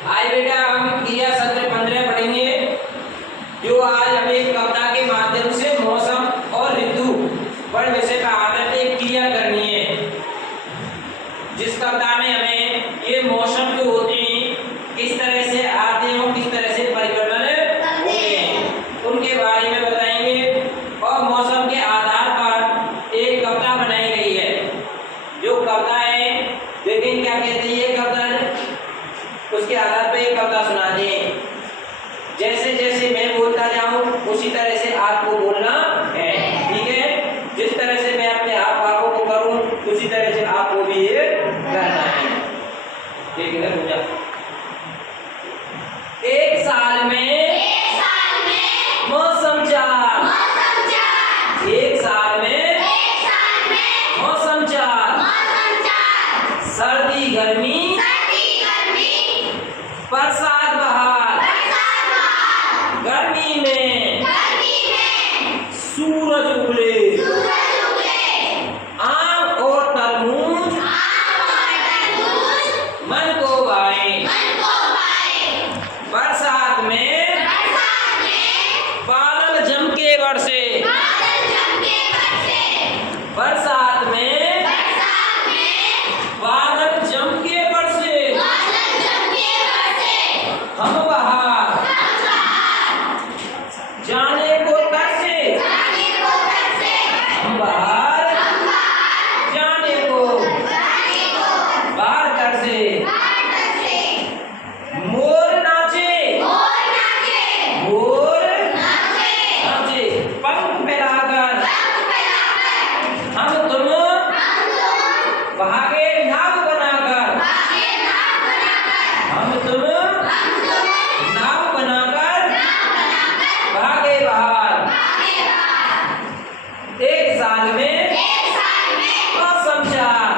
आज बेटा हम क्रिया सत्र 15 पढ़ेंगे, जो आज हमें एक कविता के माध्यम से मौसम और ऋतु पर विषय पर आधारित एक क्रिया करनी है। जिस कविता में हमें ये मौसम जो होते हैं किस तरह से आते हैं और किस तरह से परिवर्तन होते हैं उनके बारे में बताएंगे, और मौसम के आधार पर एक कविता बनाई गई है। जो कविता है लेकिन क्या कहते हैं, ये कविता उसके आधार पर एक कविता सुनाते हैं। जैसे जैसे मैं बोलता जाऊं उसी तरह से आपको बोलना है, ठीक है। जिस तरह से मैं अपने आप बातों को करूं उसी तरह से आपको भी ये करना है, ठीक है। पूजा एक साल में मौसम चार, एक साल में मौसम चार, सर्दी गर्मी बरसात बहार, गर्मी में सूरज उगले, आम और तरबूज मन को भाए, बरसात में बादल जम के बरसे, बरसात में बादल जम के बरसे, हम बाहर जाने को तरसे, हम बाहर जाने को बाहर तरसे, मोर नाचे, मोर नाचे पंख फैलाकर, हम तुम भागे नाव बनाकर, हम तुम नाव बनाकर भागे बाहर। एक साल में मौसम चार।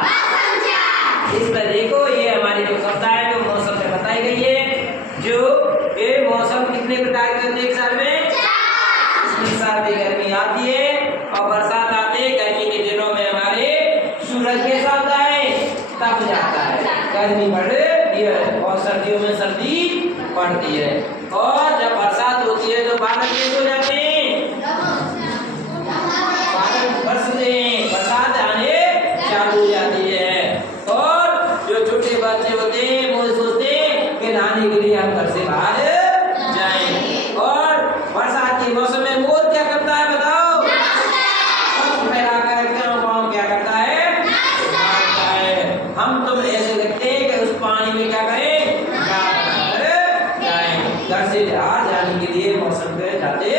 इस पर देखो, ये हमारी जो कविता है जो मौसम से बताई गई है। जो ये मौसम कितने प्रकार के होते हैं एक साल में? इसमें सर्दी गर्मी आती है और बरसात आती है। गर्मी के दिनों में हमारे सूरज के साथ आए तब जाता है, गर्मी बढ़ती है और सर्दियों में सर्दी पड़ती है। और जब बरसात होती है तो बादल कैसे हो जाते हैं? बादल बरसते हैं, बरसात आने चालू हो जाती है। और जो छोटे बच्चे होते हैं वो सोचते हैं कि नहाने के लिए हम घर से बाहर जाएं। और बरसात के मौसम में मोर क्या करता है बताओ? पंख फैलाकर क्या करता है? हम तुम ऐसे लगते हैं कि उस पानी में क्या करें? घर से बाहर जाने के लिए मौसम पे जाते